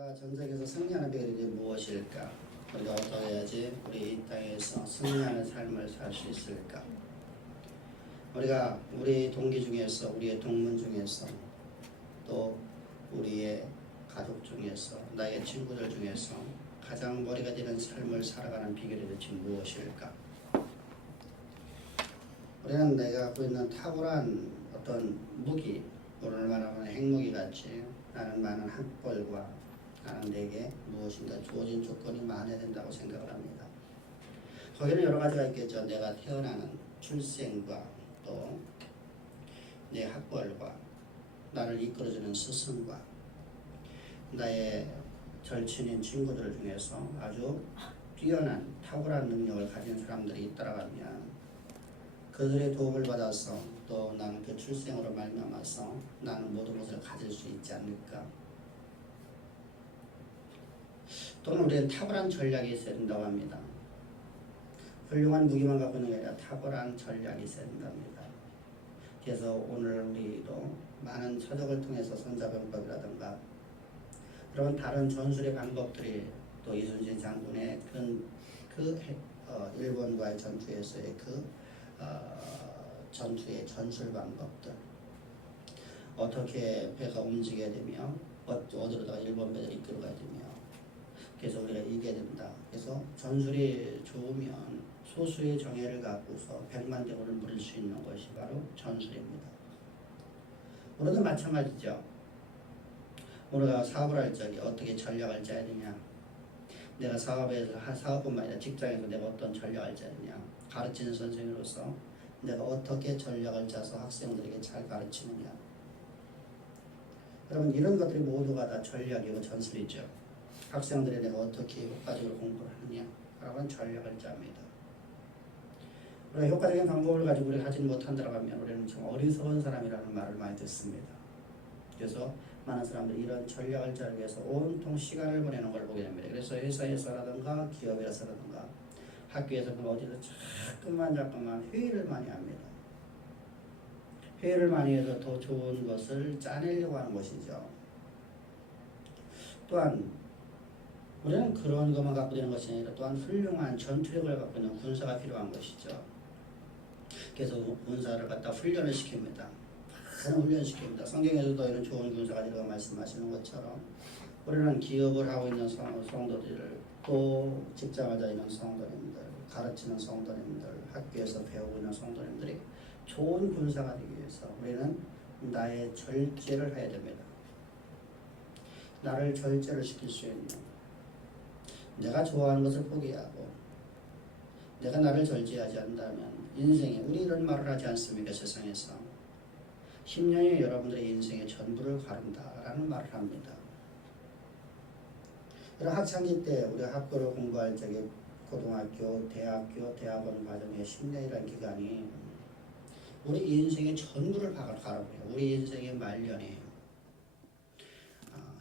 우리가 전쟁에서 승리하는 비결이 무엇일까? 우리가 어떻게 해야지 우리 이 땅에서 승리하는 삶을 살 수 있을까? 우리가 우리 동기 중에서, 우리의 동문 중에서, 또 우리의 가족 중에서, 나의 친구들 중에서 가장 머리가 되는 삶을 살아가는 비결이 대체 무엇일까? 우리는 내가 갖고 있는 탁월한 어떤 무기, 오늘 말하면 핵무기 같이 나는 많은 학벌과 나는 내게 무엇인가 주어진 조건이 많아야 된다고 생각을 합니다. 거기는 여러 가지가 있겠죠. 내가 태어나는 출생과 또 내 학벌과 나를 이끌어주는 스승과 나의 절친인 친구들 중에서 아주 뛰어난 탁월한 능력을 가진 사람들이 있더라면 그들의 도움을 받아서 또 나는 그 출생으로 말미암아서 나는 모든 것을 가질 수 있지 않을까. 또는 우리는 탁월한 전략이 있어야 된다고 합니다. 훌륭한 무기만 갖고 있는 게 아니라 탁월한 전략이 있어야 된답니다. 그래서 오늘 우리도 많은 서적을 통해서 손자병법이라든가 그런 다른 전술의 방법들이 또 이순신 장군의 일본과의 전투에서의 전투의 전술 방법들, 어떻게 배가 움직여야 되며 어디로다가 일본 배를 이끌어가야 되며, 그래서 우리가 이겨야 된다. 그래서 전술이 좋으면 소수의 정예를 갖고서 100만 대군을 물릴 수 있는 것이 바로 전술입니다. 오늘도 마찬가지죠. 우리가 사업을 할 적에 어떻게 전략을 짜야 되냐, 내가 사업뿐만 아니라 직장에서 내가 어떤 전략을 짜야 되냐, 가르치는 선생님으로서 내가 어떻게 전략을 짜서 학생들에게 잘 가르치느냐. 여러분, 이런 것들이 모두가 다 전략이고 전술이죠. 학생들이 내가 어떻게 효과적으로 공부를 하느냐 라는 전략을 짭니다. 우리가 효과적인 방법을 가지고 우리가 하지 못한다고 하면 우리는 참 어리석은 사람이라는 말을 많이 듣습니다. 그래서 많은 사람들이 이런 전략을 짜기 위해서 온통 시간을 보내는 걸 보게 됩니다. 그래서 회사에서라든가 기업에서라든가 학교에서 어디서 자꾸만 회의를 많이 합니다. 회의를 많이 해서 더 좋은 것을 짜내려고 하는 것이죠. 또한 우리는 그런 것만 갖고 되는 것이 아니라 또한 훌륭한 전투력을 갖고 있는 군사가 필요한 것이죠. 그래서 군사를 갖다 훈련을 시킵니다. 많은 훈련시킵니다. 성경에서도 이런 좋은 군사가 되라고 말씀하시는 것처럼 우리는 기업을 하고 있는 성도들, 또 직장을 다니는 성도님들, 가르치는 성도님들, 학교에서 배우고 있는 성도님들이 좋은 군사가 되기 위해서 우리는 나의 절제를 해야 됩니다. 나를 절제를 시킬 수 있는, 내가 좋아하는 것을 포기하고 내가 나를 절제하지 않는다면 인생에, 우리 이런 말을 하지 않습니까? 세상에서 10년이 여러분들의 인생의 전부를 가른다라는 말을 합니다. 이런 학창기 때 우리가 학교를 공부할 적에 고등학교, 대학교, 대학원 과정의 10년이라는 기간이 우리 인생의 전부를 가르고요. 우리 인생의 말년에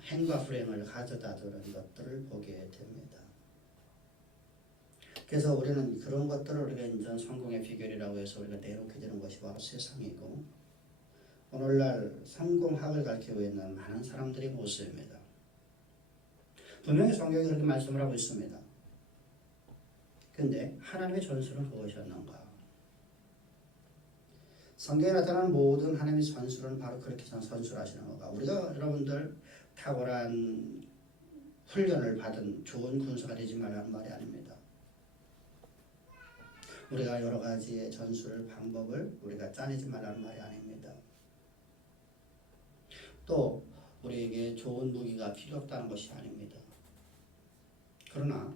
행과 불행을 가져다 주는 것들을 보게 됩니다. 그래서 우리는 그런 것들을 우리가 인전 성공의 비결이라고 해서 우리가 내놓게 되는 것이 바로 세상이고, 오늘날 성공학을 가르치고 있는 많은 사람들의 모습입니다. 분명히 성경이 그렇게 말씀을 하고 있습니다. 그런데 하나님의 전술은 무엇이었는가? 성경에 나타나는 모든 하나님의 전술은 바로 그렇게 전술하시는 거가, 우리가 여러분들 탁월한 훈련을 받은 좋은 군사가 되지 말라는 말이 아닙니다. 우리가 여러 가지의 전술 방법을 우리가 짜내지 말라는 말이 아닙니다. 또 우리에게 좋은 무기가 필요 없다는 것이 아닙니다. 그러나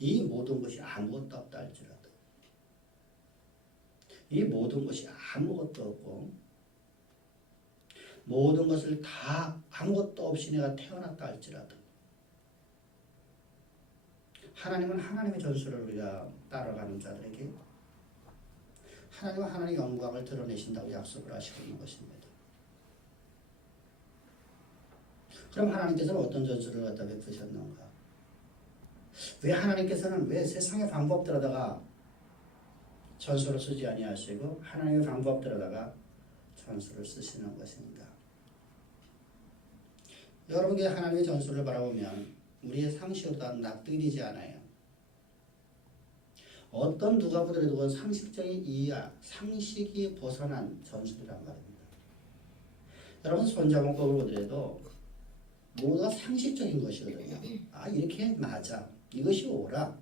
이 모든 것이 아무것도 없다 할지라도, 이 모든 것이 아무것도 없고 모든 것을 다 아무것도 없이 내가 태어났다 할지라도 하나님은 하나님의 전술을 우리가 따라가는 자들에게 하나님은 하나님의 영광을 드러내신다고 약속을 하시고 있는 것입니다. 그럼 하나님께서는 어떤 전술을 갖다 베푸셨는가? 왜 하나님께서는 왜 세상의 방법들에다가 전술을 쓰지 아니하시고 하나님의 방법들에다가 전술을 쓰시는 것인가? 여러분께 하나님의 전술을 바라보면 우리의 상식으로 다 납득이 되지 않아요. 어떤 누가 보더라도 그건 상식적인 이해야, 상식이 벗어난 전술이란 말입니다. 여러분 손자문법을 보더라도 모두가 상식적인 것이거든요. 아 이렇게 맞아, 이것이 옳아,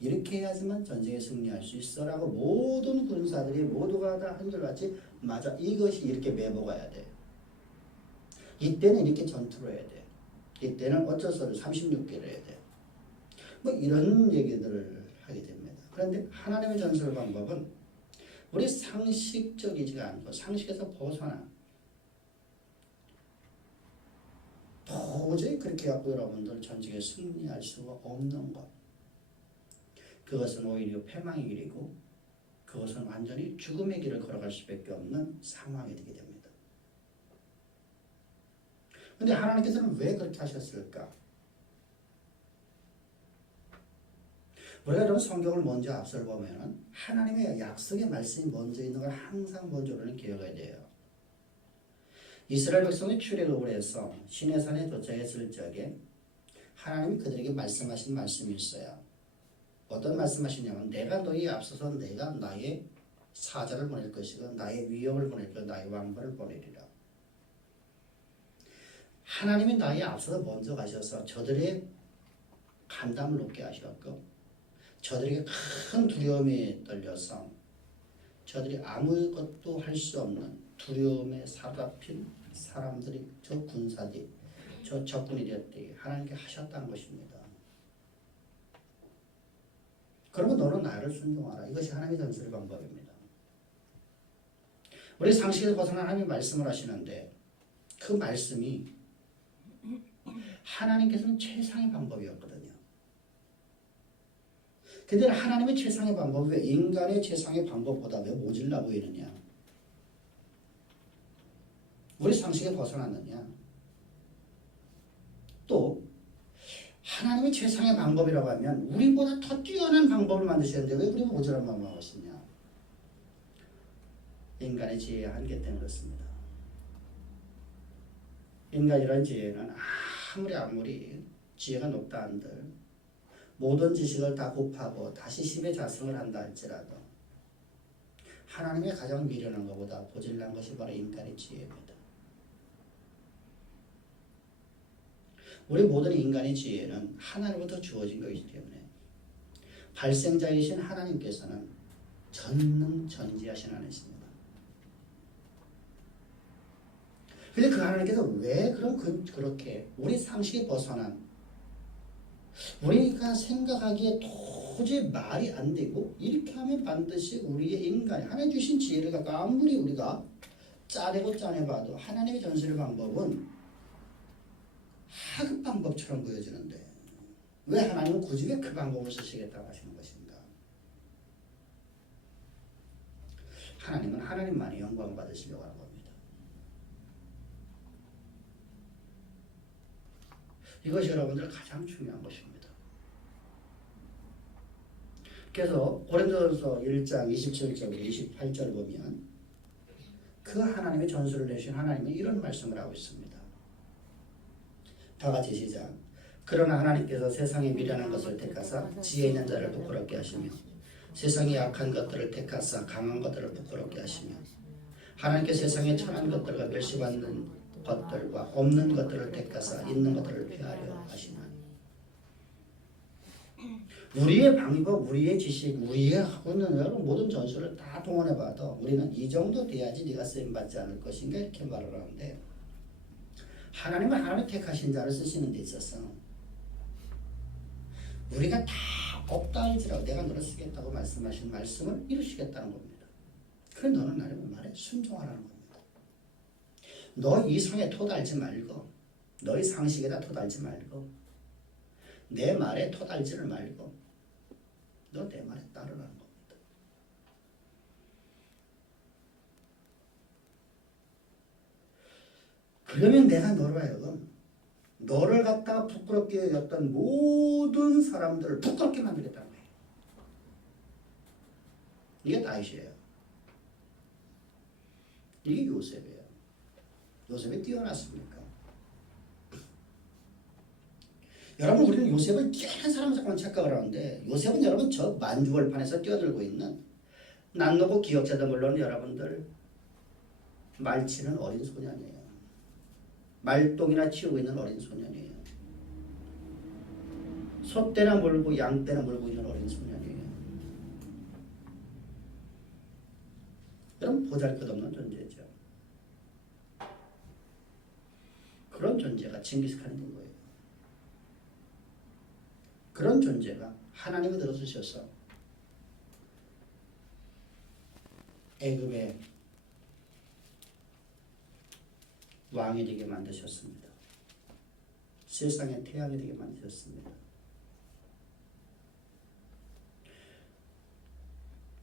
이렇게 해야지만 전쟁에 승리할 수 있어 라고 모든 군사들이 모두가 다 한결같이 맞아, 이것이 이렇게 매복해야 돼. 이때는 이렇게 전투를 해야 돼. 이때는 어쩔 수 없이 36개를 해야 돼. 뭐 이런 얘기들을 하게 됩니다. 그런데 하나님의 전술 방법은 우리 상식적이지가 않고 상식에서 벗어나 도저히 그렇게 갖고 여러분들 전쟁에 승리할 수가 없는 것. 그것은 오히려 패망의 길이고 그것은 완전히 죽음의 길을 걸어갈 수밖에 없는 상황이 되게 됩니다. 그런데 하나님께서는 왜 그렇게 하셨을까? 우리가 여러분 성경을 먼저 앞서를 보면은 하나님의 약속의 말씀이 먼저 있는 걸 항상 먼저 우리는 기억해야 돼요. 이스라엘 백성이 출애굽을 해서 시내산에 도착했을 적에 하나님이 그들에게 말씀하신 말씀이 있어요. 어떤 말씀하시냐면 내가 너희 앞서서 내가 나의 사자를 보낼 것이고 나의 위협을 보낼 것이고 나의 왕벌을 보내리라. 하나님이 나의 앞서서 먼저 가셔서 저들의 간담을 높게 하셨고 저들에게 큰 두려움에 떨려서 저들이 아무것도 할 수 없는 두려움에 사로잡힌 사람들이 저 군사들이 저 적군이 되었더니 하나님께 하셨다는 것입니다. 그러면 너는 나를 순종하라. 이것이 하나님의 전술 방법입니다. 우리 상식에서 벗어난 하나님의 말씀을 하시는데 그 말씀이 하나님께서는 최상의 방법이었거든요. 근데 하나님의 최상의 방법이 왜 인간의 최상의 방법보다 왜 모질라 보이느냐? 우리 상식에 벗어났느냐? 또 하나님의 최상의 방법이라고 하면 우리보다 더 뛰어난 방법을 만드시는데 왜 우리가 모자란 방법을 하시냐? 인간의 지혜의 한계 때문에 그렇습니다. 인간이라는 지혜는 아무리 지혜가 높다 한들 모든 지식을 다 곱하고 다시 10의 자승을 한다 할지라도 하나님의 가장 미련한 것보다 보질난 것이 바로 인간의 지혜입니다. 우리 모든 인간의 지혜는 하나님부터 주어진 것이기 때문에 발생자이신 하나님께서는 전능전지하신 하나님이십니다. 그런데 그 하나님께서 왜 그렇게 우리 상식에 벗어난 우리가 생각하기에 도저히 말이 안 되고 이렇게 하면 반드시 우리의 인간이 하나님 주신 지혜를 갖고 아무리 우리가 짜내봐도 하나님의 전술의 방법은 하급 방법처럼 보여지는데 왜 하나님은 굳이 왜 그 방법을 쓰시겠다고 하시는 것인가? 하나님은 하나님만이 영광을 받으시려고 하는 겁니다. 이것이 여러분들 가장 중요한 것입니다. 그래서 고린도전서 1장 27절부터 28절 보면 그 하나님의 전술을 내신 하나님은 이런 말씀을 하고 있습니다. 다 같이 시작. 그러나 하나님께서 세상에 미련한 것을 택하사 지혜 있는 자를 부끄럽게 하시며 세상에 약한 것들을 택하사 강한 것들을 부끄럽게 하시며 하나님께 세상에 천한 것들과 멸시받는 것들과 없는 것들을 택하사 있는 것들을 폐하려 하시나니 우리의 방법, 우리의 지식, 우리의 하고 있는 여러분 모든 전술을 다 동원해봐도 우리는 이 정도 돼야지 네가 쓰임받지 않을 것인가 이렇게 말을 하는데 하나님은 하나님의 택하신 자를 쓰시는 데 있어서 우리가 다 없다 할지라도 내가 너를 쓰겠다고 말씀하신 말씀을 이루시겠다는 겁니다. 그래 너는 나의 말에 순종하라는 겁니다. 너 이 성에 토달지 말고 너의 상식에다 토달지 말고 내 말에 토달지를 말고 너 내 말에 따르라는 겁니다. 그러면 내가 너로 하여금 너를 갖다가 부끄럽게 여겼던 모든 사람들을 부끄럽게 만들겠다는 거예요. 이게 다윗이에요. 이게 요셉이에요. 요셉이 뛰어났습니까? 여러분 우리는 요셉을 뛰어난 사람으로 자꾸만 착각을 하는데 요셉은 여러분 저 만주벌판에서 뛰어들고 있는 난노고 기억자도 물론 여러분들 말치는 어린 소년이에요. 말똥이나 치우고 있는 어린 소년이에요. 소떼나 물고 양떼나 물고 있는 어린 소년이에요. 여러분 보잘것없는 존재죠. 그런 존재가 징기스칸인 거예요. 그런 존재가 하나님이 들어주셔서 애굽의 왕이 되게 만드셨습니다. 세상의 태양이 되게 만드셨습니다.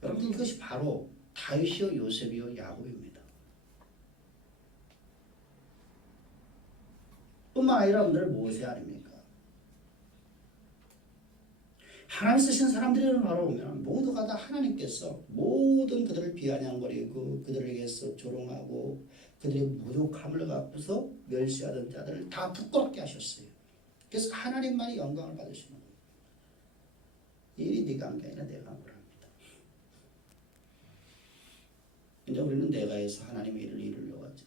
여러분 이것이 바로 다윗이요 요셉이요 야곱입니다. 뿐만 아니라 여러분들 모세 아닙니까? 하나님 쓰신 사람들을 바라보면 모두가 다 하나님께서 모든 그들을 비아냥거리고 그들에게서 조롱하고 그들의 모독함을 갖고서 멸시하던 자들을 다 부끄럽게 하셨어요. 그래서 하나님만이 영광을 받으시는 거예요. 일이 네가 한 게 아니라 내가 한 거랍니다. 근데 우리는 내가 해서 하나님의 일을 이루려고 하죠.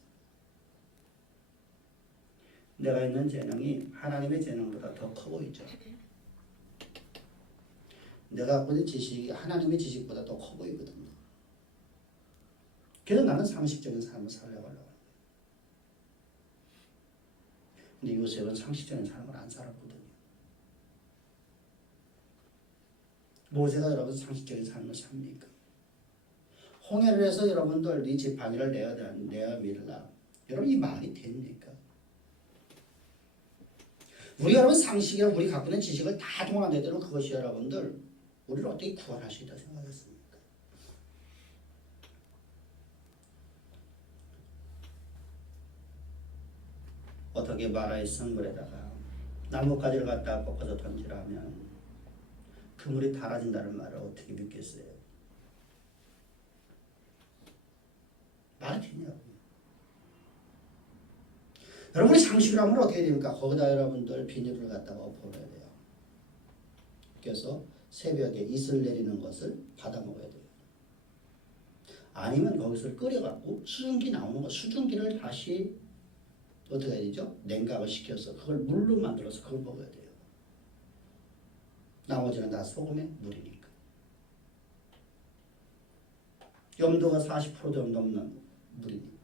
내가 있는 재능이 하나님의 재능보다 더 커 보이죠. 내가 갖고 있는 지식이 하나님의 지식보다 더 커 보이거든요. 그래서 나는 상식적인 삶을 살려고 하려고 하는 거예요. 근데 요셉은 상식적인 삶을 안 살았거든요. 모세가 여러분 상식적인 삶을 삽니까? 홍해를 해서 여러분들 네 지팡이를 내어 밀라. 여러분 이 말이 됩니까? 우리 여러분 상식이나 우리 갖고 있는 지식을 다 동원한다면 그것이 여러분들 우리를 어떻게 구원할 수 있다고 생각하겠습니까? 어떻게 마라의 성물에다가 나뭇가지를 갖다가 꺾어서 던지라 하면 그 물이 달아진다는 말을 어떻게 믿겠어요? 말이 되냐고요. 여러분이 상식으로 하면 어떻게 됩니까? 거기다 여러분들 비닐을 갖다가 엎어놔야 돼요. 그래서 새벽에 이슬 내리는 것을 받아 먹어야 돼요. 아니면 거기서 끓여갖고 수증기 나오는 거, 수증기를 다시 어떻게 해야 되죠? 냉각을 시켜서 그걸 물로 만들어서 그걸 먹어야 돼요. 나머지는 다 소금의 물이니까. 염도가 40% 정도 넘는 물이니까.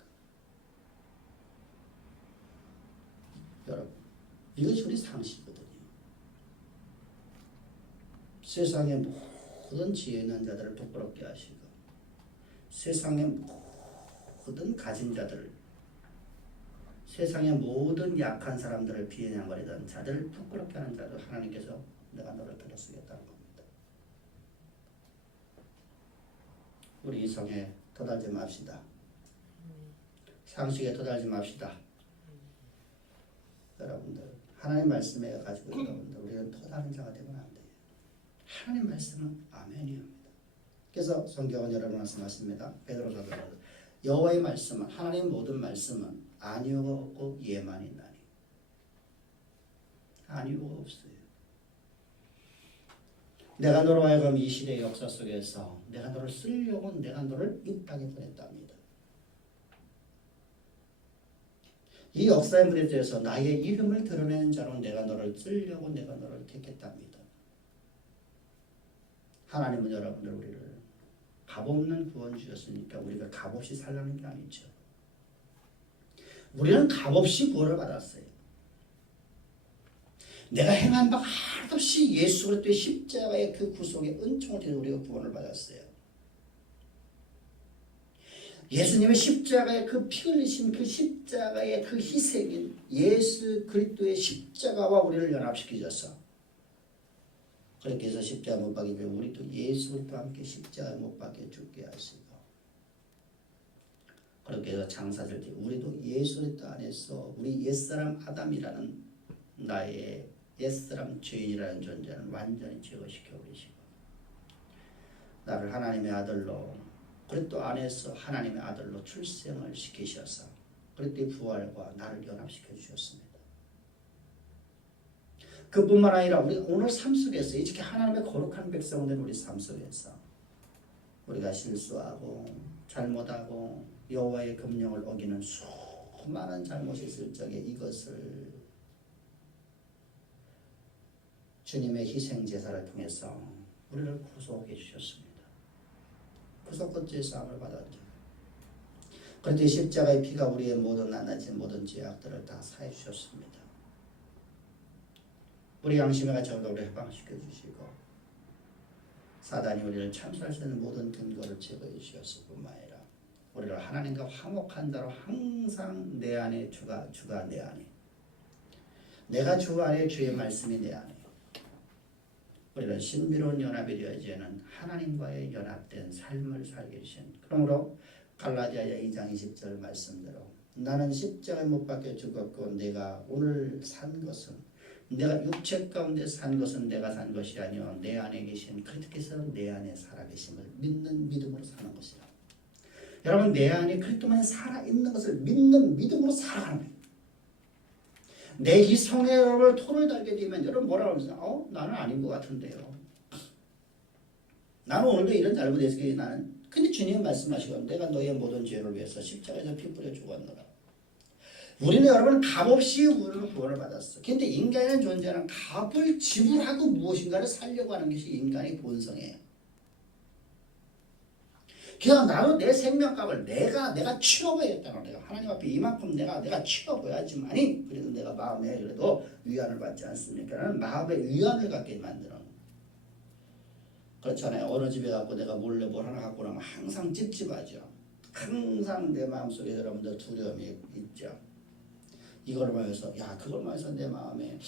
여러분, 이것이 우리 상식이거든요. 세상의 모든 지혜 있는 자들을 부끄럽게 하시고 세상의 모든 가진 자들을 세상의 모든 약한 사람들을 비아냥거리던 자들을 부끄럽게 하는 자들 하나님께서 내가 너를 들어 쓰겠다는 겁니다. 우리 이성에 도달지 맙시다. 상식에 도달지 맙시다. 여러분들 하나님 말씀에 가지고 여러분들 우리는 또 다른 자가 되면 안 돼요. 하나님 말씀은 아멘이옵니다. 그래서 성경은 여러분 말씀하십니다. 베드로서도 여호와의 말씀은 하나님 모든 말씀은 아니오가 없고 예만이 있나니. 아니오가 없어요. 내가 너로 하여금 이 시대의 역사 속에서 내가 너를 쓰려고 내가 너를 이 땅에 보냈답니다. 이 역사의 무대에서 나의 이름을 드러내는 자로 내가 너를 쓰려고 내가 너를 택했답니다. 하나님은 여러분들 우리를 값없는 구원 주셨으니까 우리가 값없이 살라는 게 아니죠. 우리는 값없이 구원을 받았어요. 내가 행한 바 하나도 없이 예수 그리스도의 십자가의 그 구속의 은총을 통해 우리가 구원을 받았어요. 예수님의 십자가의 그 피 흘리신 그 십자가의 그 희생인 예수 그리스도의 십자가와 우리를 연합시키셔서 그렇게 해서 십자가 못 박게 되면 우리도 예수 그리스도와 함께 십자가 못 박게 죽게 하시고 그렇게 해서 장사될 때 우리도 예수 그리스도 안에서 우리 옛사람 아담이라는 나의 옛사람 죄인이라는 존재는 완전히 제거시켜 버리시고 나를 하나님의 아들로 그리스도 안에서 하나님의 아들로 출생을 시키셔서 그리스도의 부활과 나를 연합시켜 주셨습니다. 그뿐만 아니라 우리 오늘 삶 속에서 이렇게 하나님의 거룩한 백성된 우리 삶 속에서 우리가 실수하고 잘못하고 여호와의 금령을 어기는 수많은 잘못이 있을 적에 이것을 주님의 희생 제사를 통해서 우리를 구속해 주셨습니다. 구속죄의 싸움을 받았죠. 그런데 십자가의 피가 우리의 모든 낱낱이 모든 죄악들을 다 사해 주셨습니다. 우리 양심의 가책을 우리 해방시켜 주시고 사단이 우리를 참수할 수 있는 모든 근거를 제거해 주셨을 뿐만 아니라 우리를 하나님과 화목한 자로 항상 내 안에 주가 내 안에 내가 주 안에 주의 말씀이 내 안에 우리를 신비로운 연합이 되어지는 하나님과의 연합된 삶을 살게 해주신 그러므로 갈라디아서 2장 20절 말씀대로 나는 십자가에 못 박혀 죽었고 내가 오늘 산 것은 내가 육체 가운데 산 것은 내가 산 것이 아니요 내 안에 계신 그리스도께서 내 안에 살아계심을 믿는 믿음으로 사는 것이라. 여러분 내 안에 그리스도만이 살아있는 것을 믿는 믿음으로 살아가는 거예요. 내 이성에 여러분 토를 달게 되면 여러분 뭐라고 하면서 나는 아닌 것 같은데요. 나는 오늘도 이런 잘못했으니 나는 근데 주님 말씀하시고 내가 너의 모든 죄를 위해서 십자가에서 피 뿌려 죽었노라. 우리는 여러분 값없이 우리는 구원을 받았어. 근데 인간의 존재는 값을 지불하고 무엇인가를 살려고 하는 것이 인간의 본성이에요. 그냥 나도 내 생명값을 내가 치러봐야겠다는 내가 하나님 앞에 이만큼 내가 치러봐야지만이 그래도 내가 마음에 그래도 위안을 받지 않습니까? 나는 마음의 위안을 갖게 만드는 그렇잖아요. 어느 집에 갖고 내가 몰래 뭘 하나 갖고 나면 항상 찝찝하죠. 항상 내 마음속에 여러분들 두려움이 있죠. 이걸 말해서 그걸 말해서 내 마음에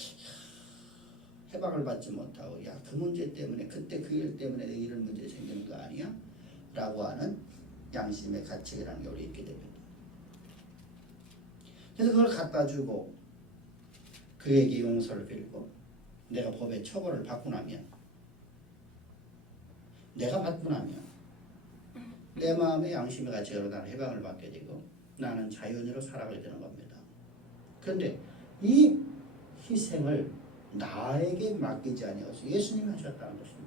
해방을 받지 못하고 그 문제 때문에 그때 그 일 때문에 이런 문제 생기는 거 아니야? 라고 하는 양심의 가책이라는 게 우리 있게 됩니다. 그래서 그걸 갖다 주고 그에게 용서를 빌고 내가 법의 처벌을 받고 나면 내 마음의 양심의 가책으로 나는 해방을 받게 되고 나는 자연으로 살아가게 되는 겁니다. 그런데 이 희생을 나에게 맡기지 아니하고 예수님이 하셨다는 것입니다.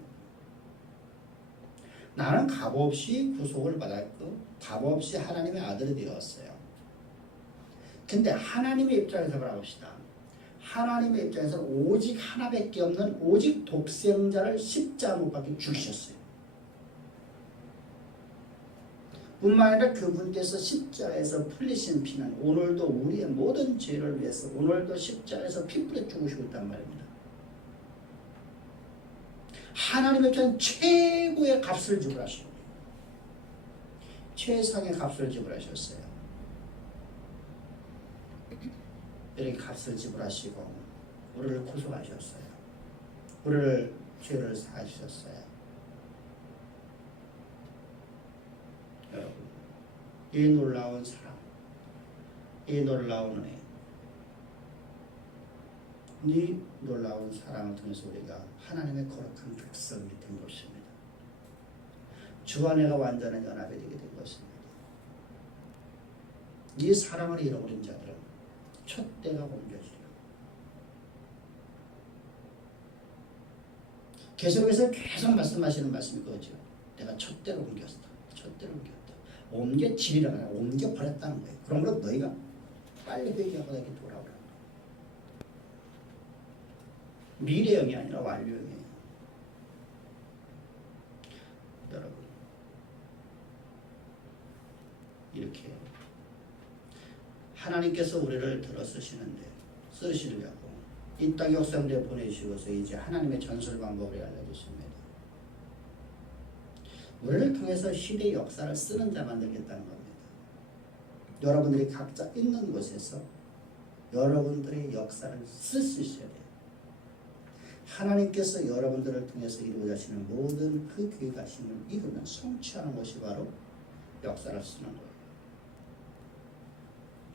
나는 값없이 구속을 받았고 값없이 하나님의 아들이 되었어요. 근데 하나님의 입장에서 바라봅시다. 하나님의 입장에서 오직 하나밖에 없는 오직 독생자를 십자가 못 박혀 죽이셨어요. 뿐만 아니라 그분께서 십자가에서 풀리신 피는 오늘도 우리의 모든 죄를 위해서 오늘도 십자가에서 피 뿌려 죽으시고 있단 말입니다. 하나님의 입장은 최고의 값을 지불하시고 최상의 값을 지불하셨어요. 이렇게 값을 지불하시고 우리를 구속하셨어요. 우리를 죄를 사하셨어요. 여러분 이 놀라운 사랑 이 놀라운 은혜 이 놀라운 사랑을 통해서 우리가 하나님의 거룩한 백성이 된 것입니다. 주와 내가 완전한 연합이 되게 된 것입니다. 이 사랑을 잃어버린 자들은 촛대가 옮겨지리라. 계속 말씀하시는 말씀이 그거죠. 내가 촛대로 옮겼다. 촛대로 옮겼다. 옮겨지리라 아니라 옮겨버렸다는 거예요. 그러므로 너희가 빨리 회개하고 나에게 돌아오라. 미래형이 아니라 완료형이에요. 여러분 이렇게 하나님께서 우리를 들어 쓰시려고 이 땅 역사에 보내주시고서 이제 하나님의 전술 방법을 알려주십니다. 우리를 통해서 시대의 역사를 쓰는 자 만들겠다는 겁니다. 여러분들이 각자 있는 곳에서 여러분들의 역사를 쓸 수 있어야 돼요. 하나님께서 여러분들을 통해서 이루고자 하시는 모든 그 계획하심을 이루는 성취하는 것이 바로 역사를 쓰는 거예요.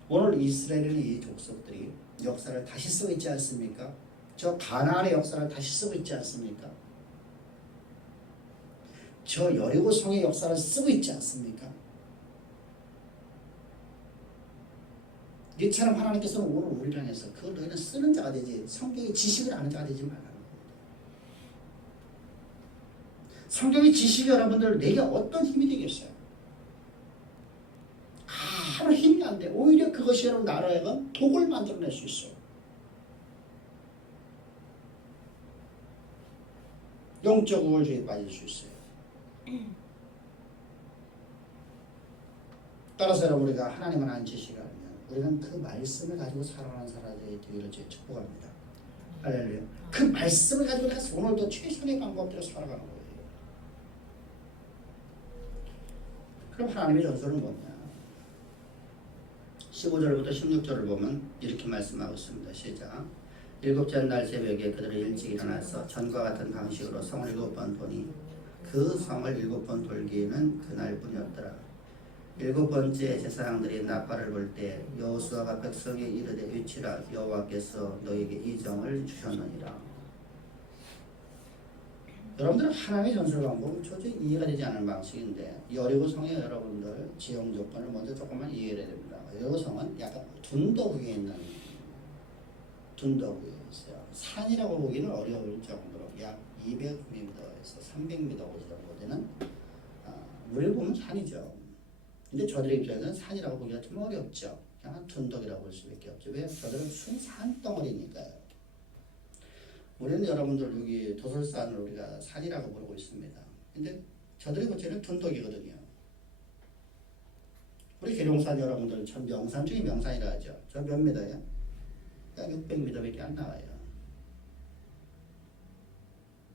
오늘 이스라엘의 이 족속들이 역사를 다시 쓰고 있지 않습니까? 저 가나안의 역사를 다시 쓰고 있지 않습니까? 저 여리고성의 역사를 쓰고 있지 않습니까? 니처럼 하나님께서는 오늘 우리를 향해서 그 너희는 쓰는 자가 되지 성경의 지식을 아는 자가 되지 말라는 겁니다. 성경의 지식이 여러분들 내게 어떤 힘이 되겠어요? 아무 힘이 안 돼. 오히려 그것이 여러분 나라에 독을 만들어낼 수 있어요. 영적 우월주의에 빠질 수 있어요. 따라서 여러분 우리가 하나님을 아는 지식을 알면 우리는 그 말씀을 가지고 살아가는 사람들이 되기를 축복합니다. 할렐루야. 그 말씀을 가지고 내가 오늘도 최선의 방법대로 살아가는 거예요. 그럼 하나님의 전설은 뭐냐? 15절부터 16절을 보면 이렇게 말씀하고 있습니다. 시작. 일곱째 날 새벽에 그들은 일찍 일어나서 전과 같은 방식으로 성을 7번 도니 그 성을 7번 돌기에는 그날뿐이었더라. 7번째 제사장들이 나팔을 불 때 여호수아가 백성에 이르되 외치라 여호와께서 너에게 이 정을 주셨느니라. 여러분들은 하나님의 전설 방법은 도저히 이해가 되지 않는 방식인데 여리고 성의 여러분들 지형 조건을 먼저 조금만 이해해야 됩니다. 여리고 성은 약간 둔덕 위에 있는 둔덕 위에 있어요. 산이라고 보기는 어려울 정도로 약 200m에서 300m 정도 되는 우리를 보면 산이죠. 근데 저들의 입장에서는 산이라고 보기가 좀 어렵죠. 그냥 둔덕이라고 볼 수밖에 없죠. 왜? 저들은 순산 덩어리니까요. 우리는 여러분들 여기 도솔산을 우리가 산이라고 부르고 있습니다. 근데 저들의 고체는 둔덕이거든요. 우리 계룡산 여러분들 전 명산 중에 명산이라 하죠. 저 몇 미터예요? 약 600m밖에 안 나와요.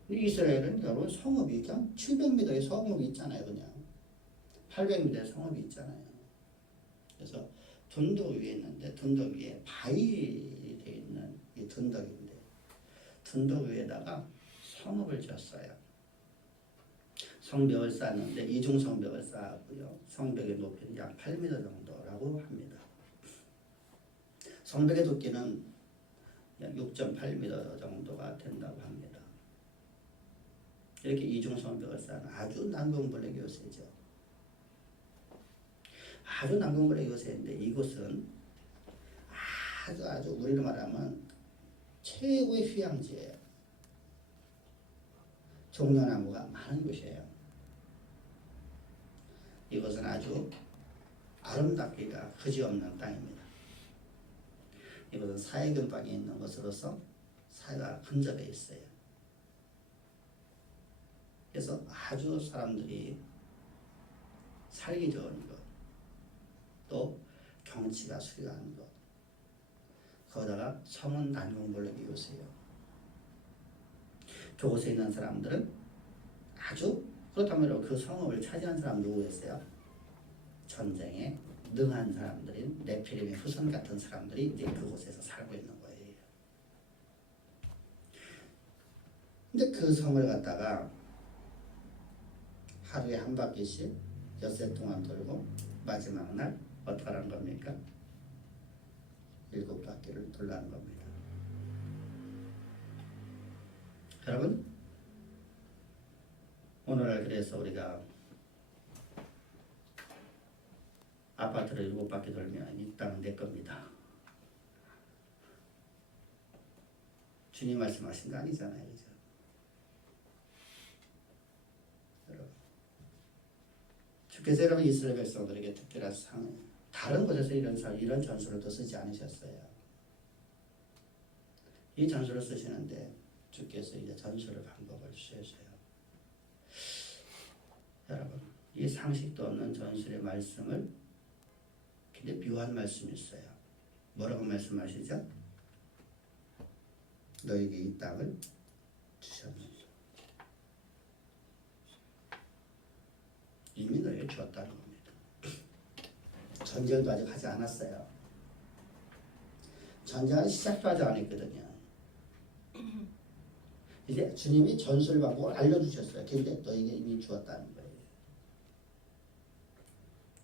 이스라엘은 여러분 성읍이 그냥 700m의 성읍이 있잖아요. 그냥 800m의 성읍이 있잖아요. 그래서 둔덕 위에 있는데 둔덕 위에 바위 되어 있는 이 둔덕인데 둔덕 위에다가 성읍을 지었어요. 성벽을 쌓았는데 이중 성벽을 쌓았고요. 성벽의 높이는 약 8m 정도라고 합니다. 성벽의 두께는 약 6.8m 정도가 된다고 합니다. 이렇게 이중 성벽을 쌓은 아주 난공불의 요새죠. 아주 난공불의 요새인데 이곳은 아주 우리로 말하면 최고의 휴양지예요. 종려나무가 많은 곳이에요. 이것은 아주 아름답기가 그지없는 땅입니다. 이것은 사해 근방에 있는 것으로서 사해가 근접해 있어요. 그래서 아주 사람들이 살기 좋은 것, 또 경치가 수려한 것, 거기다가 성은 난공불락이 요새요. 그곳에 있는 사람들은 아주 그렇다면 그 성읍을 차지한 사람 누구였어요? 전쟁에 능한 사람들인 네피림의 후손 같은 사람들이 이제 그곳에서 살고 있는 거예요. 근데 그 성을 갖다가 하루에 한 바퀴씩 엿새 동안 돌고 마지막 날 어떻게 하는 겁니까? 7바퀴를 돌라는 겁니다. 여러분, 오늘 그래서 우리가 아파트를 7바퀴 돌면 이 땅은 내 겁니다. 주님 말씀하신 거 아니잖아요. 그죠? 여러분, 주께서 여러분 이스라엘 백성들에게 특별한 다른 곳에서 이런 전술을 또 쓰지 않으셨어요. 이 전술을 쓰시는데 주께서 이제 전술의 방법을 주셔서요. 여러분, 이 상식도 없는 전술의 말씀을 굉장히 묘한 말씀이 있어요. 뭐라고 말씀하시죠? 너에게 이 땅을 주셨느니라. 이미 너에게 주었다는 겁니다. 전쟁도 아직 하지 않았어요. 전쟁은 시작도 하지 않았거든요. 이제 주님이 전술 방법을 알려주셨어요. 근데 너에게 이미 주었다는 거예요.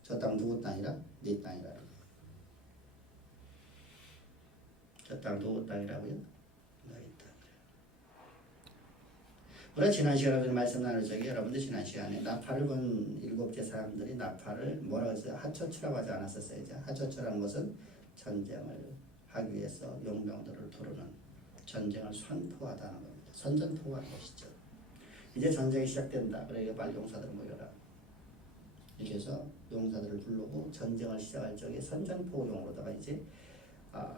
저 땅 누구 땅이라? 네 땅이라는 거예요. 저 땅 누구 땅이라고요? 너희 땅이래요. 우리가 지난 시간에 말씀 나눌 적에 여러분들 지난 시간에 나팔을 본 7째 사람들이 나팔을 뭐라고 했어요? 하초처라고 하지 않았었어요. 하초처라는 것은 전쟁을 하기 위해서 용병들을 부르는 전쟁을 선포하다는 겁니다. 선전포고하는 것이죠. 이제 전쟁이 시작된다. 그래 빨리 용사들 모여라. 이렇게 해서 용사들을 부르고 전쟁을 시작할 적에 선전포고용으로다가 이제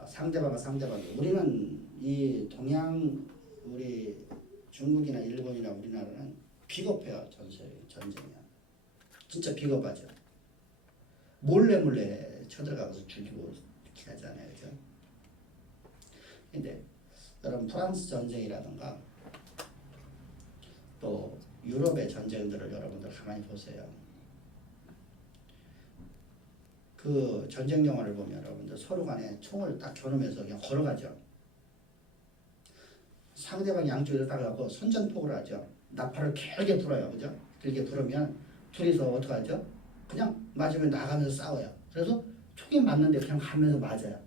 상대방이 우리는 이 동양 우리 중국이나 일본이나 우리나라는 비겁해요. 전쟁이야. 진짜 비겁하죠. 몰래 쳐들어가서 죽이고 이렇게 하잖아요. 그죠? 근데 여러분 프랑스 전쟁이라든가 또 유럽의 전쟁들을 여러분들 가만히 보세요. 그 전쟁 영화를 보면 여러분들 서로 간에 총을 딱 겨누면서 그냥 걸어가죠. 상대방 양쪽에서 따라가고 선전포고를 하죠. 나팔을 길게 불어요. 그죠? 길게 불으면 둘이서 어떡하죠? 그냥 맞으면 나가면서 싸워요. 그래서 총이 맞는데 그냥 가면서 맞아요.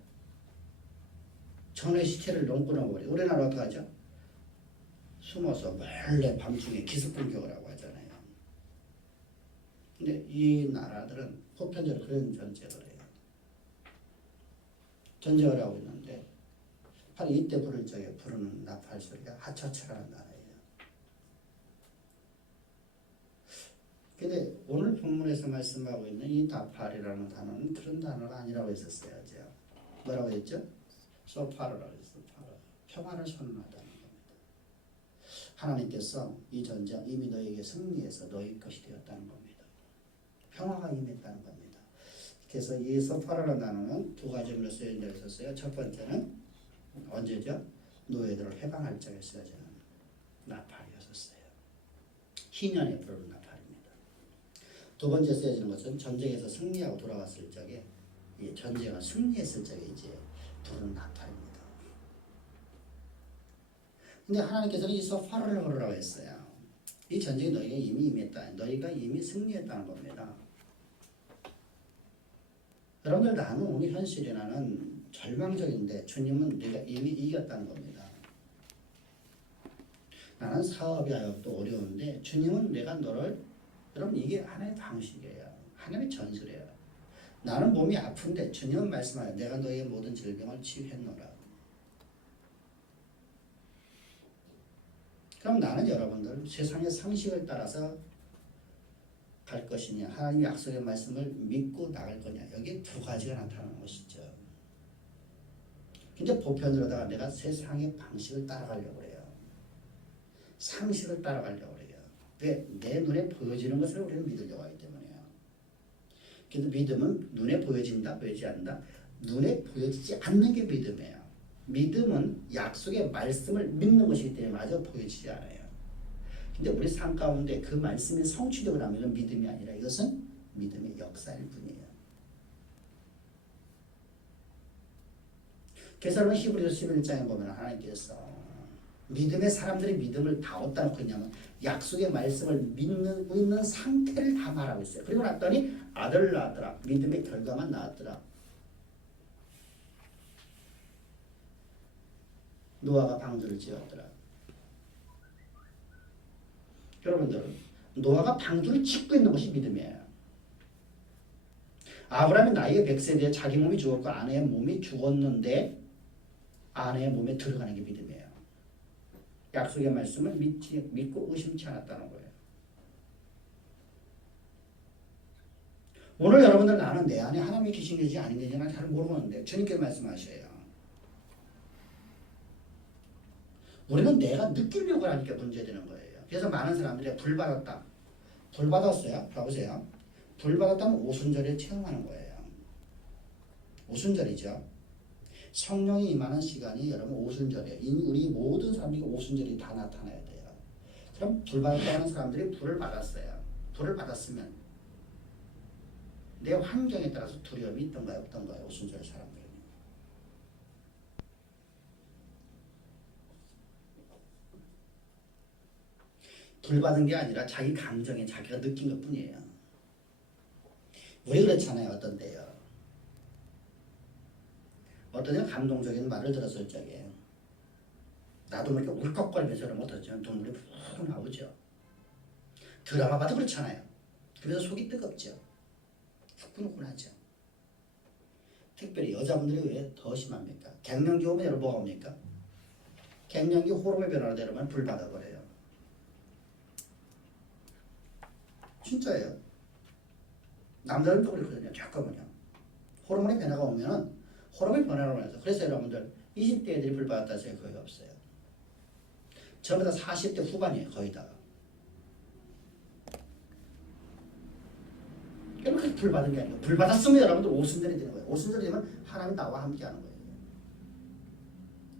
전의 시체를 넘고넘어버려요. 우리나라 어떡하죠? 숨어서 몰래 밤중에 기습 공격을 하고 하잖아요. 근데 이 나라들은 보편적으로 그런 전쟁을 해요. 전쟁을 하고 있는데 바로 이때 부를 적에 부르는 나팔 소리가 하차차라는 나라예요. 근데 오늘 본문에서 말씀하고 있는 이 나팔이라는 단어는 그런 단어가 아니라고 했었어요. 뭐라고 했죠? 소파르라고 했어요. 평화를 선언하다는 겁니다. 하나님께서 이 전쟁 이미 너에게 승리해서 너희 것이 되었다는 겁니다. 평화가 임했다는 겁니다. 그래서 이 소파르라는 단어는 두 가지 의미로 쓰여진 적이 있었어요. 첫 번째는 언제죠? 노예들을 해방할 적에 쓰여지는 나팔이었어요. 희년에 부르는 나팔입니다. 두 번째 쓰여지는 것은 전쟁에서 승리하고 돌아왔을 적에 이 전쟁을 승리했을 적에 이제 부르는 나팔입니다. 근데 하나님께서는 이 소파르를 부르라고 했어요. 이 전쟁이 너희가 이미 임했다. 너희가 이미 승리했다는 겁니다. 여러분들 나는 오늘 현실이 나는 절망적인데 주님은 내가 이미 이겼다는 겁니다. 나는 사업이 또 어려운데 주님은 내가 너를 여러분 이게 하나의 방식이에요. 하나님의 전술이에요. 나는 몸이 아픈데 주님은 말씀하여 내가 너의 모든 질병을 치유했노라. 그럼 나는 여러분들 세상의 상식을 따라서 갈 것이냐 하나님의 약속의 말씀을 믿고 나갈 거냐 여기 두 가지가 나타나는 것이죠. 근데 보편으로다가 내가 세상의 방식을 따라가려고 해요. 상식을 따라가려고 해요. 왜? 내 눈에 보여지는 것을 우리는 믿으려고 하기 때문에요. 그래서 믿음은 눈에 보여진다, 보여지지 않는다. 눈에 보여지지 않는 게 믿음이에요. 믿음은 약속의 말씀을 믿는 것이기 때문에 마저 보여지지 않아요. 근데 우리 삶 가운데 그 말씀이 성취되고 나면 이건 믿음이 아니라 이것은 믿음의 역사일 뿐이에요. 그래서 여러분 히브리서 11장에 보면 하나님께서 믿음의 사람들이 믿음을 다 어디다 놓고 있냐면 약속의 말씀을 믿고 있는 상태를 다 말하고 있어요. 그리고 났더니 아들을 낳았더라. 믿음의 결과만 나왔더라. 노아가 방주를 지었더라. 여러분들 노아가 방주를 짓고 있는 것이 믿음이에요. 아브라함이 나이가 100세에 자기 몸이 죽었고 아내의 몸이 죽었는데 아내의 몸에 들어가는 게 믿음이에요. 약속의 말씀을 믿고 의심치 않았다는 거예요. 오늘 여러분들 나는 내 안에 하나님이 계신 건지 아닌 건지 난 잘 모르겠는데 주님께서 말씀하셔요. 우리는 내가 느끼려고 하니까 문제되는 거예요. 그래서 많은 사람들이 불 받았다. 불 받았어요. 봐보세요. 불 받았다면 오순절에 체험하는 거예요. 오순절이죠. 성령이 임하는 시간이 여러분 오순절이에요. 우리 모든 사람들이 오순절이 다 나타나야 돼요. 그럼 불 받았다는 사람들이 불을 받았어요. 불을 받았으면 내 환경에 따라서 두려움이 있던가요? 없던가요? 오순절 사람들은. 불 받은 게 아니라 자기 감정에 자기가 느낀 것 뿐이에요. 우리 그렇잖아요. 어떤 때요. 어떤 때는 감동적인 말을 들었을 적에 나도 모르게 울컥거리면서 그러면 어떠죠? 눈물이 푹 나오죠. 드라마 봐도 그렇잖아요. 그래서 속이 뜨겁죠. 후끈후끈하죠. 특별히 여자분들이 왜 더 심합니까? 갱년기 오면 여러분 뭐가 옵니까? 갱년기 호르몬 변화로 되면 불 받아버려요. 진짜예요. 남자들도 그렇거든요. 잠깐만요. 호르몬의 변화가 오면은 호르몬 변화로 해서 그래서 여러분들 20대 애들이 불 받았다 생각 거의 없어요. 전부 다 40대 후반이에요. 거의 다. 그렇게 불 받은 게 아니고 불 받았으면 여러분들 오순절이 되는 거예요. 오순절이 되면 하나님이 나와 함께 하는 거예요.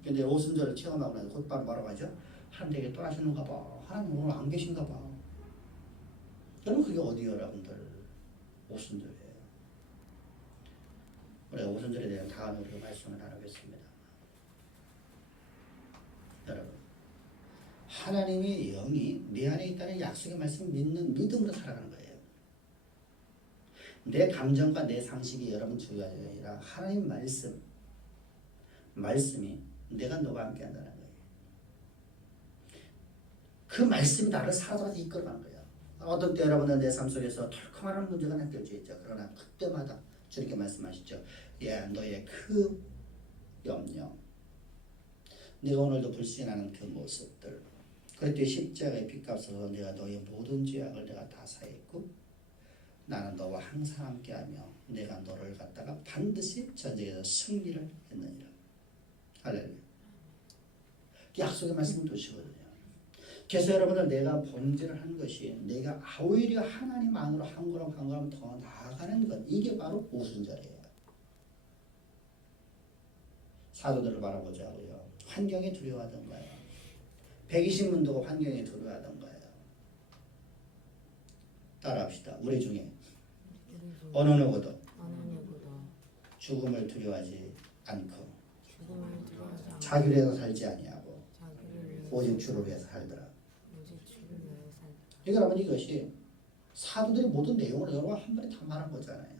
근데 오순절을 체험하고 나서 곧바로 뭐라고 하죠? 하나님 되게 떠나시는가 봐. 하나님 오늘 안 계신가 봐. 그럼 그게 어디요 여러분들? 오순절이에요. 우리 오순절에 대한 다음에 우리가 말씀을 나누겠습니다. 여러분 하나님의 영이 내 안에 있다는 약속의 말씀을 믿는 믿음으로 살아가는 거예요. 내 감정과 내 상식이 여러분 중요한 게 아니라 하나님 말씀이 내가 너와 함께 한다는 거예요. 그 말씀이 나를 살아가서 이끌어가는 거예요. 어떤 때 여러분은 내 삶 속에서 털컹한 문제가 느껴질 수 있죠. 그러나 그때마다 주님께 말씀하시죠. 야 너의 그 염려 네가 오늘도 불신하는 그 모습들 그때 십자가의 빚값으로 내가 너의 모든 죄악을 내가 다 사했고 나는 너와 항상 함께하며 내가 너를 갖다가 반드시 전쟁에서 승리를 했느니라. 할렐루야. 약속의 말씀을 두시거든요. 그래서 여러분들 내가 범죄를 한 것이 내가 오히려 하나님 안으로 한 걸음 더 나아가는 것 이게 바로 오순절이에요. 사도들을 바라보자고요. 환경에 두려워하던 거예요. 120문도가 환경에 두려워하던 거예요. 따라합시다. 우리 중에 어느 누구도 죽음을 두려워하지 않고 자기를 위해서 살지 아니하고 오직 주를 위해서 살더라. 그러니까 여러분 이것이 사도들이 모든 내용을 여러분 한 번에 다 말한 거잖아요.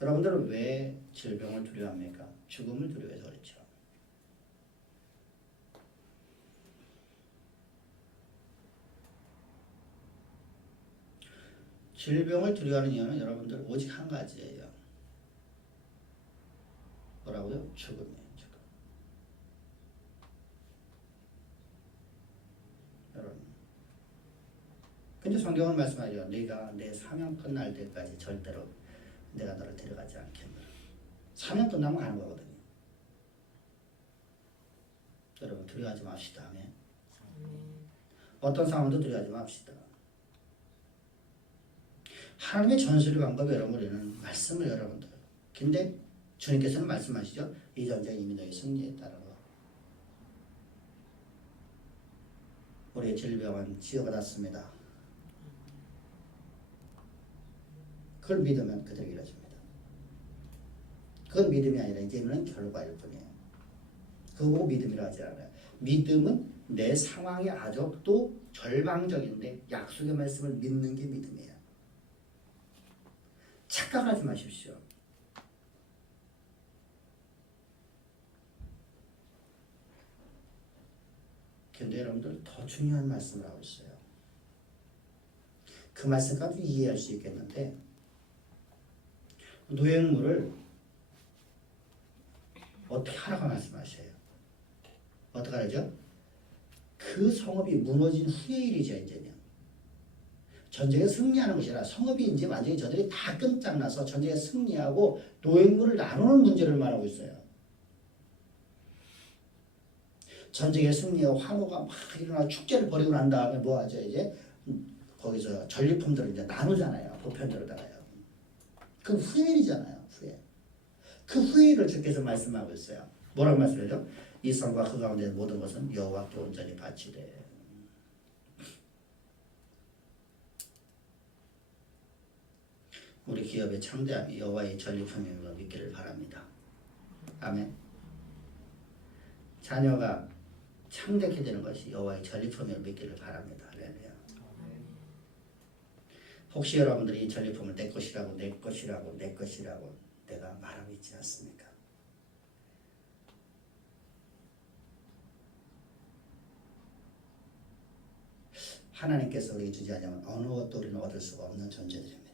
여러분들은 왜 질병을 두려워합니까? 죽음을 두려워해서 그렇죠. 질병을 두려워하는 이유는 여러분들 오직 한 가지예요. 뭐라고요? 죽음이에요. 죽음. 여러분. 근데 성경은 말씀하죠. 네가 내 사명 끝날 때까지 절대로 내가 너를 데려가지 않겠노라. 사명 끝나면 가는 거거든요. 여러분 두려워하지 맙시다. 아멘. 어떤 상황도 두려워하지 맙시다. 하나님의 전술의 방법이 여러분들은 말씀을 여러분들. 근데 주님께서는 말씀하시죠. 이 전쟁 이미 너희 승리했다라고. 우리의 질병은 치유받았습니다. 그걸 믿으면 그대로 이루어집니다. 그건 믿음이 아니라 이제는 결과일 뿐이에요. 그거 보고 믿음이라 하지 않아요. 믿음은 내 상황이 아주 또 절망적인데 약속의 말씀을 믿는 게 믿음이에요. 착각하지 마십시오. 근데 여러분들 더 중요한 말씀을 하고 있어요. 그 말씀까지 이해할 수 있겠는데 노획물을 어떻게 하라고 말씀하셔요? 어떻게 하죠? 그 성읍이 무너진 후의 일이죠. 이제는 전쟁에 승리하는 것이 아니라 성읍이 이제 완전히 저들이 다 끝장나서 전쟁에 승리하고 노획물을 나누는 문제를 말하고 있어요. 전쟁에 승리하고 환호가 막 일어나 축제를 벌이고 난 다음에 뭐 하죠? 이제 거기서 전리품들을 이제 나누잖아요. 보편적으로다가요. 그 후일이잖아요. 후일. 그 후일을 주께서 말씀하고 있어요. 뭐라고 말씀하죠? 이 성과 그 가운데 모든 것은 여호와께 온전히 바치되. 우리 기업의 창대함이 여호와의 전리품임을 믿기를 바랍니다. 아멘. 자녀가 창대케 되는 것이 여호와의 전리품임을 믿기를 바랍니다. 할렐루야. 혹시 여러분들이 이 전리품을 내 것이라고 내가 말하고 있지 않습니까? 하나님께서 우리에게 주지 않으면 어느 것도 우리는 얻을 수가 없는 존재들입니다.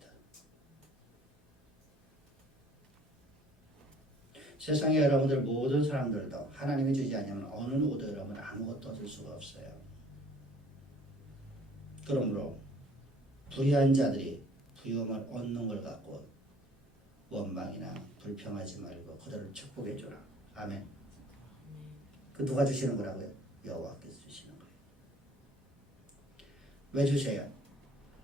세상에 여러분들 모든 사람들도 하나님이 주지 않으면 어느 누구도 여러분 아무것도 얻을 수가 없어요. 그러므로 불의한 자들이 부유함을 얻는 걸 갖고 원망이나 불평하지 말고 그들을 축복해 주라. 아멘. 그 누가 주시는 거라고요? 여호와께서 주시는 거예요. 왜 주세요?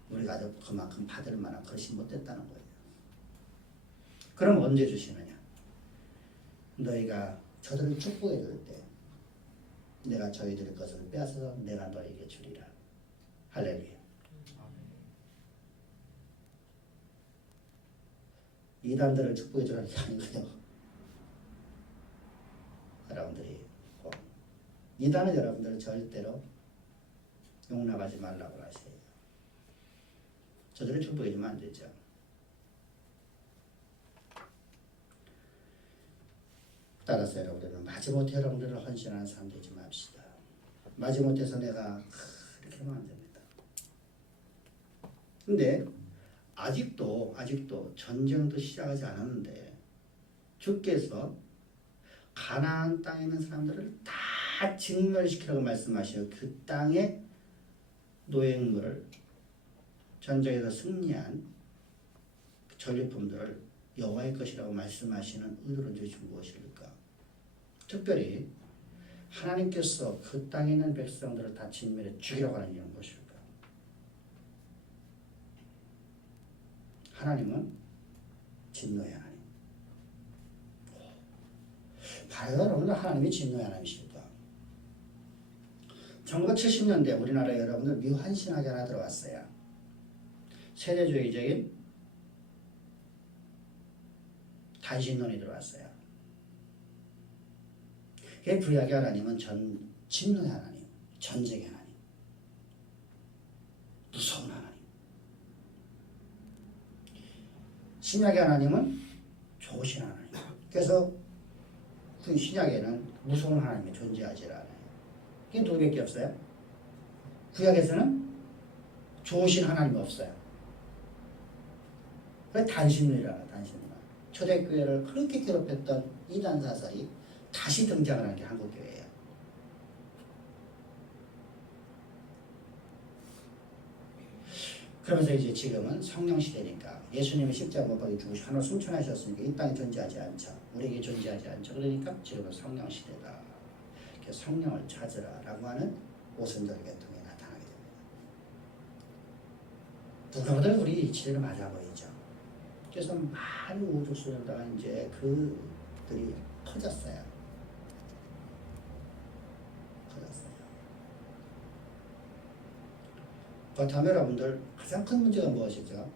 우리가 그만큼 받을 만한 것이 못 됐다는 거예요. 그럼 언제 주시느냐? 너희가 저들을 축복해 줄 때 내가 저희들의 것을 빼앗아서 내가 너희에게 주리라. 할렐루야. 이단들을 축복해 주라는 게 아니고요. 여러분들이 꼭 이단은 여러분들을 절대로 용납하지 말라고 하세요. 저들을 축복해 주면 안 되죠. 따라서 여러분들은 마지못해 여러분들을 헌신하는 사람 되지 맙시다. 마지못해서 내가 이렇게 하면 안 됩니다. 근데 아직도 전쟁도 시작하지 않았는데 주께서 가나안 땅에 있는 사람들을 다 진멸시키라고 말씀하시고 그 땅의 노획물을 전쟁에서 승리한 전리품들을 여호와의 것이라고 말씀하시는 의도로 주신 무엇일까? 특별히 하나님께서 그 땅에 있는 백성들을 다 진멸해 죽이라고 하는 이유는 무엇일까? 하나님은 진노의 하나님. 과연 여러분들 하나님이 진노의 하나님이실까? 1970년대 우리나라에 여러분들 묘한 신학이 하나 들어왔어요. 세대주의적인 단신론이 들어왔어요. 그 구약의 하나님은 진노의 하나님, 전쟁의 하나님, 무서운 하나님. 신약의 하나님은 좋으신 하나님. 그래서 그 신약에는 무서운 하나님이 존재하지 않아요. 이게 두 개밖에 없어요. 구약에서는 좋으신 하나님이 없어요. 그래서 단신론이라는 단신론. 초대교회를 그렇게 괴롭혔던 이단 사설이 다시 등장을 하는 게 한국교회예요. 그러면서 이제 지금은 성령 시대니까 예수님이 십자가 못 박혀 죽으시고 하늘 승천하셨으니까 이 땅에 존재하지 않죠. 우리에게 존재하지 않죠. 그러니까 지금은 성령 시대다. 성령을 찾으라라고 하는 오순절 계통이 나타나게 됩니다. 누가 보다 우리 이치를 맞아 보이죠. 그래서 많은 우주 수련자가 이제 그들이 커졌어요. 그렇다면 여러분들 가장 큰 문제가 무엇이죠?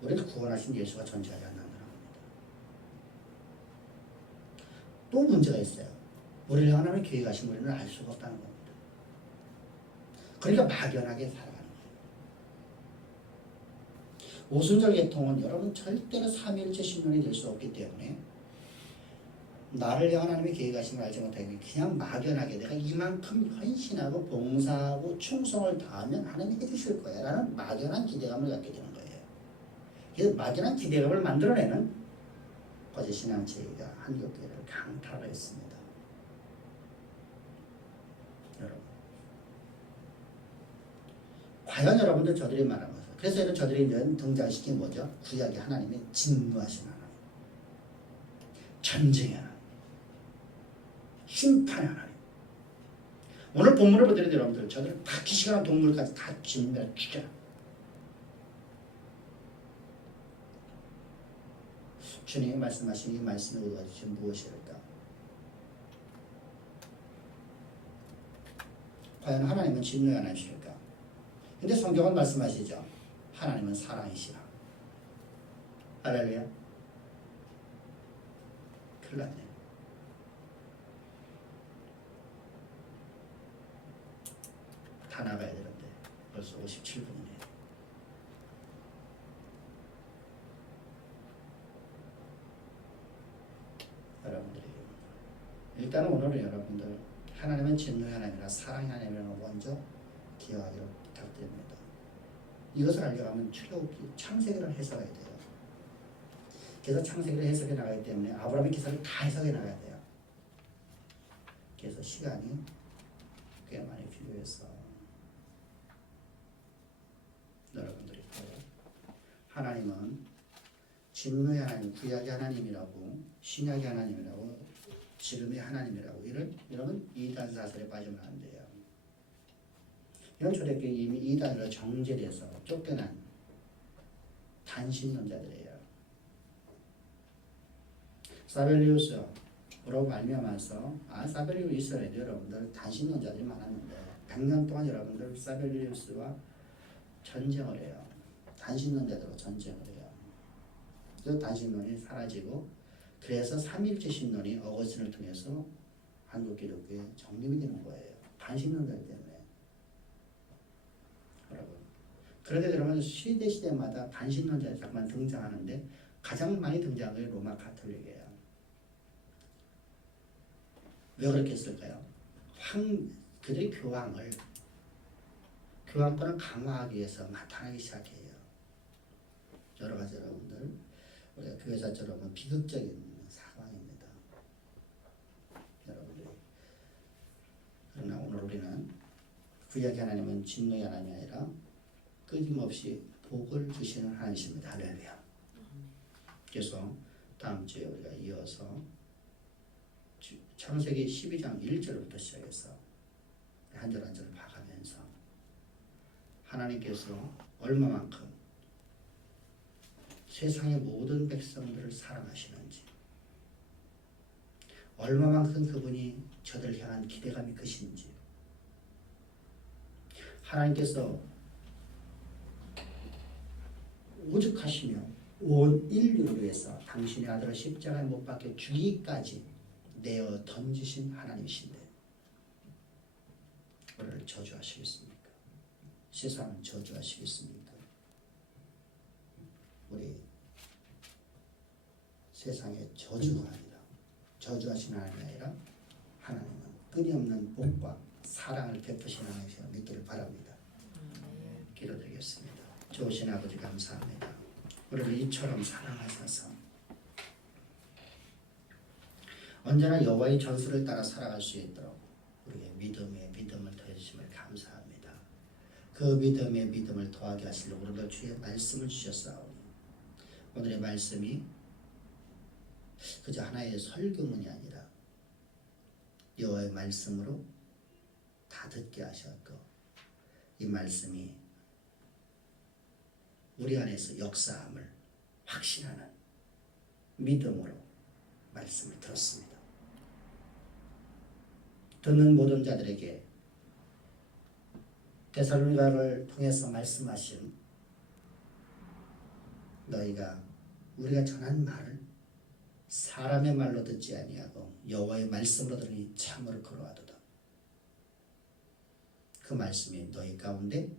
우리를 구원하신 예수가 존재하지 않는다는 겁니다. 또 문제가 있어요. 우리를 하나님의 계획하신 우리는 알 수가 없다는 겁니다. 그러니까 막연하게 살아가는 거예요. 오순절 계통은 여러분 절대로 삼위일체 신론이 될 수 없기 때문에 나를 향한 하나님의 계획하심을 알지 못하게 그냥 막연하게 내가 이만큼 헌신하고 봉사하고 충성을 다하면 하나님이 해주실 거야 라는 막연한 기대감을 갖게 되는 거예요. 그래서 막연한 기대감을 만들어내는 거짓 신앙체계가 한국교회를 강타를 했습니다. 여러분, 과연 여러분들 저들이 말한 것은 그래서 저들이 등장시킨 뭐죠? 구약의 하나님의 진노하신 하나님, 전쟁의 하나님, 심판의 하나님. 오늘 본문을 보더라도 여러분들 저들 다 기시간한 동물까지 다 진멸 죽여라. 주님이 말씀하신 이 말씀의 의도가 지금 무엇일까? 과연 하나님은 진노의 하나님이실까? 근데 성경은 말씀하시죠. 하나님은 사랑이시라. 할렐루야. 큰일 났네. 다 나가야 되는데 벌써 57분이네요. 여러분들이 일단은 오늘은 여러분들 하나님은 진노의 하나님이라 사랑의 하나님이라는 먼저 기억하기를 부탁드립니다. 이것을 알려가면 출애굽기 창세기를 해석해야 돼요. 그래서 창세기를 해석해 나가기 때문에 아브라함의 기사를 다 해석해 나가야 돼요. 그래서 시간이 꽤 많이 필요해서 여러분들이 하나님은 진노의 하나님, 구약의 하나님이라고, 신약의 하나님이라고, 지금의 하나님이라고, 이러면 이단 사설에 빠지면 안 돼요. 이런 초대교회 이미 이단으로 정죄돼서 쫓겨난 단신론자들이에요. 사벨리우스로 말미암아서 사벨리우스 이스라엘 여러분들 단신론자들이 많았는데 100년 동안 여러분들 사벨리우스와 전쟁을 해요. 단신론자들과 전쟁을 해요. 그래서 단신론이 사라지고 그래서 삼일째 신론이 어거스틴을 통해서 한국 기독교에 정립이 되는 거예요. 단신론자들 때문에. 여러분. 그런데 여러분 시대마다 단신론자들이 잠깐 등장하는데 가장 많이 등장한 게 로마 가톨릭이에요. 왜 그렇게 했을까요? 그들이 교황권을 강화하기 위해서 나타나기 시작해요. 여러 가지 여러분들 우리가 교회사처럼 비극적인 상황입니다. 여러분들이 그러나 오늘 우리는 구약의 하나님은 진노의 하나님이 아니라 끊임없이 복을 주시는 하나님이십니다. 할렐루야. 그래서 다음 주에 우리가 이어서 창세기 12장 1절부터 시작해서 한 절 한 절을 봐가면서 하나님께서 얼마만큼 세상의 모든 백성들을 사랑하시는지, 얼마만큼 그분이 저들을 향한 기대감이 크신지, 하나님께서 오죽하시며 온 인류를 위해서 당신의 아들을 십자가에 못 박혀 죽이기까지 내어 던지신 하나님이신데 우리를 저주하시겠습니까? 세상을 저주하시겠습니까? 우리 세상에 저주가 아니라 저주하시는 하나님이 아니라 하나님은 끊임없는 복과 사랑을 베푸시는 하나님이시라 믿기를 바랍니다. 기도드리겠습니다. 좋으신 아버지 감사합니다. 우리를 이처럼 사랑하셔서 언제나 여호와의 전술을 따라 살아갈 수 있도록 우리의 믿음을 더해주심을 감사합니다. 그 믿음을 더하게 하시려고 우리가 주의 말씀을 주셨사오니 오늘의 말씀이 그저 하나의 설교문이 아니라 여호와의 말씀으로 다 듣게 하셨고 이 말씀이 우리 안에서 역사함을 확신하는 믿음으로 말씀을 들었습니다. 듣는 모든 자들에게 데살로니가를 통해서 말씀하신 너희가 우리가 전한 말을 사람의 말로 듣지 아니하고 여호와의 말씀으로 들으니 참으로 그러하도다. 그 말씀이 너희 가운데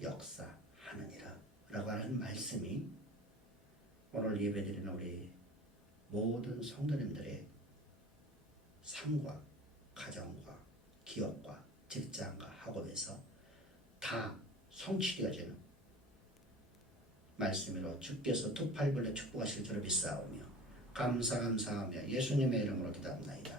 역사하느니라 라고 하는 말씀이 오늘 예배드리는 우리 모든 성도님들의 삶과 가정과 기업과 직장과 학업에서 다 성취되어지는 말씀으로 주께서 두 팔 벌려 축복하실 줄을 믿사오며 감사하며 예수님의 이름으로 기도합나이다.